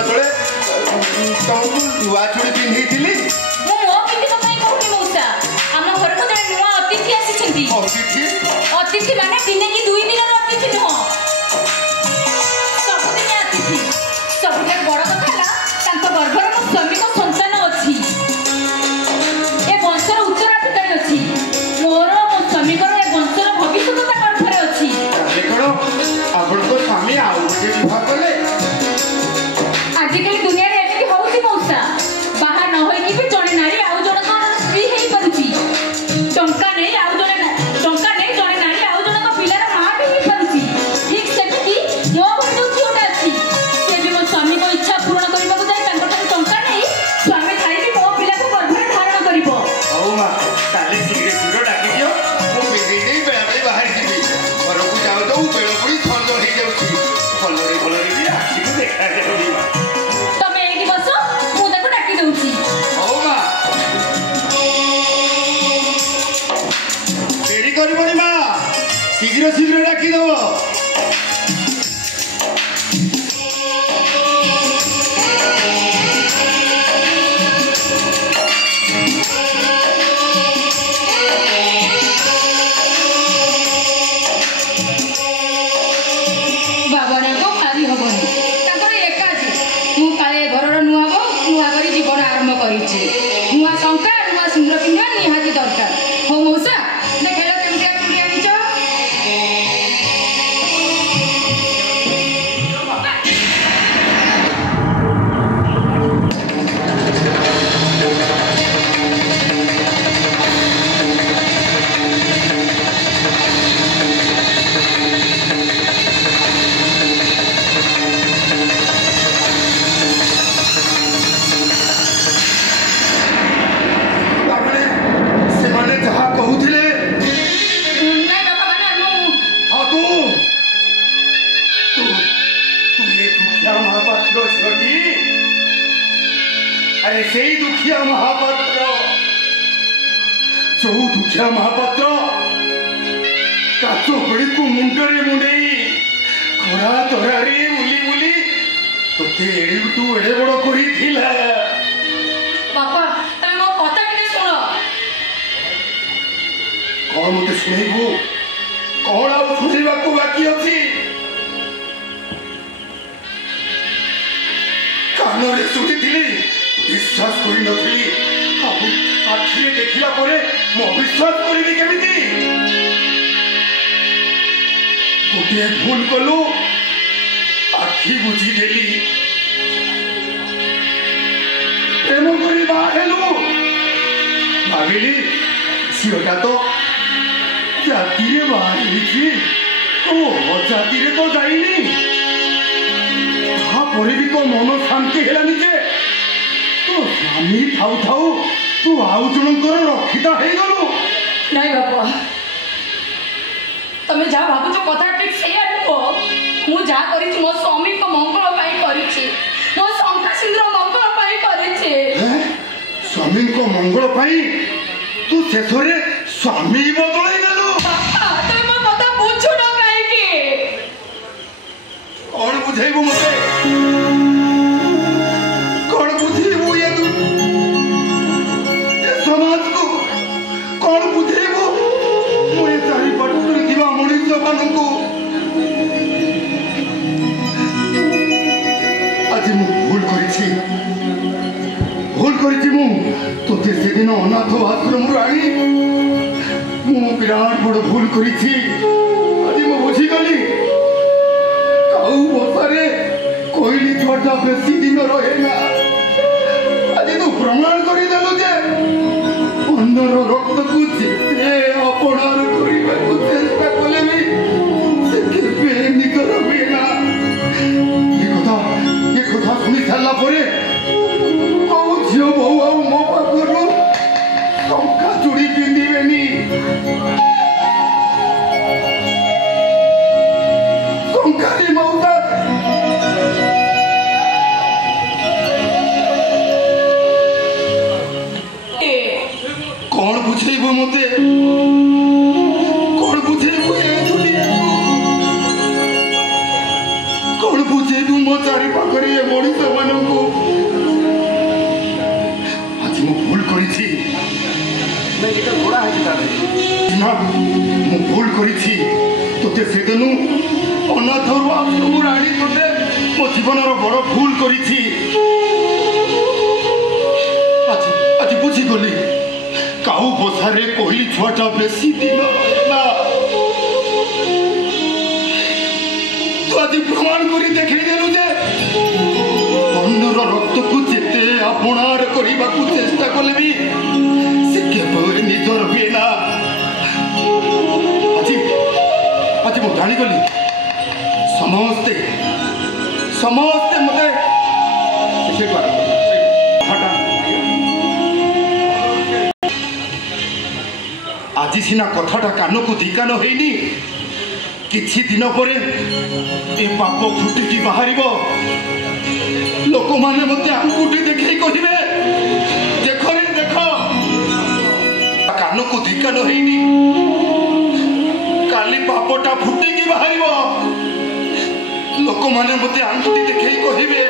दिन तले तुमको नुआ चूड़ी पिंधि मो पिंधि पकाई कहूनी मौसा आम घर को जड़े नुआ अतिथि आसी अतिथि माने दिने कि 2 दिन अतिथि नुह सबुदिन अतिथि सबुठ बड़ कथा गर्भर मो स्वामी को संतान अच्छी ए वंशर उत्तराधिकारी अच्छी मोर मो स्वामी को ए वंशर भविष्य गर्भर अच्छी आपण को स्वामी आउ गोटे विवाह कले आजिकल दुनिया रे एमती होउची मौसा बाहा न होई कि जणे नारी आउ जण को स्त्री हेई परुची टंका नै आउ जणे टंका नै जणे नारी आउ जण को पिलार मां भी हेई परुची ठीक सेमती जो बंधु छोटा अछि से भी मो स्वामी को इच्छा पूर्ण करबा को जाय तांको टंका नै स्वामी थाई भी मो पिला को गर्भरे धारण करिवो औ मा ताले शीघ्र डाकी दियो मो बेबी नै बेला बेला बाहर जिबी घर को जाओ तो बेला पुरी थंड होई जाउची भलरे भी आखि को देखा देबा तमे एकी बसो मु ताको डाकी दउची औ मा देरी करबनी मा शीघ्र डाकी दो नुआ शंका नुआ सुंदर पिंधा निहाती दरकार हो मौसा देखेला केमतिया चूड़ी आनिछ अरे से दुखिया महापात्र जो दुखिया महापात्र काचोकड़ी को मुंडरे मुंडई खरा तरारे बुली बुली तोते एड़ी तू एड़े बड़ करी थिला बापा तमे मो कथा टिके सुनो कौन मते सुनेबो कौन आ सुनेबा को बाकी अछि कानरे सुनी थिली विश्वास करी नथली आखिरे देखिला परे मो विश्वास करिबी केमिति गोटे भूल कलु आखि बुझी देली प्रेम करी बाहेलु भाविली झीटा तो जाति रे बाहेली ओ जाति रे तो जाइनी तापर भी तो मन शांति हेलानी जे तो स्वामी थाउ थाउ तू आउ जनकर रखिता हे गलु नहीं बापा तमे जा भाबु जो कथा ठीक सेया नुको मु जा करी मो स्वामी को मंगल पाई करिछि मो शंका सिंद्र मंगल पाई करिछि स्वामी को मंगल पाई तू शेषरे स्वामी बदलै गलु तमे मो कथा बुझु न काई के कौन बुझेबो मते कौन बुझेबो ये तू समाज को कौन बुझेबो मोए चारि पटुरी दिवा मनुष्य माननको आज मु भूल करिछि मु तोते से दिन अनाथ आश्रम राणी मु विराट बड़ भूल करिछि आज मु बुझी गली काऊ बसारे कोइली छोटा बेसी दिन रहे ना आज तू प्रमाण करी देलु जे अंदर रक्त को जे अपनार करिबा को चेष्टा कले भी से केबे निकर बिना ये कथा सुनी साला परे कहू झियो बहु आ मो पाखरु टंका चूड़ी पिंदिबेनी टंकारी मौता कौन बुझेबो मते ମୁଁ ଭୁଲ କରିଛି ତୋତେ ସେଦିନୁ ଅନାଥରୁ ଆଶ୍ରମରୁ ଆଣି ତୋତେ ମୋ ଜୀବନର ବଡ଼ ଭୁଲ କରିଛି। ଆଜି ବୁଝିଗଲି କାଉ ବସାରେ କହିଲି ଛୁଆଟା ବେଶୀ ଦିନ ରହିଲା। ତୁ ଆଜି ପ୍ରମାଣ କରି ଦେଖେଇ ଦେଲୁ ଯେ ଅନ୍ୟର ରକ୍ତକୁ ଯେତେ ଆପଣାର କରିବାକୁ ଚେଷ୍ଟା କଲେ ବି ସେ କେବେ ନିଜର ହୁଏ ନା। ଆଜି ମୁଁ ଜାଣିଗଲି ସମସ୍ତେ ମତେ ଆଜି ସିନା କଥାଟା କାନକୁ ଧିକାନ ହେଇନି, କିଛି ଦିନ ପରେ ଏ ପାପ ଫୁଟିକି ବାହାରିବ। ଲୋକମାନେ ମତେ ଆଙ୍ଗୁଠି ଦେଖେଇ କହିବେ ଦେଖରେ ଦେଖ। କାନକୁ ଧିକାନ ହେଇନି, କାଲି ପାପଟା ଫୁଟିକି ବାହାରିବ। ଲୋକମାନେ ମତେ ଆଙ୍ଗୁଠି ଦେଖେଇ କହିବେ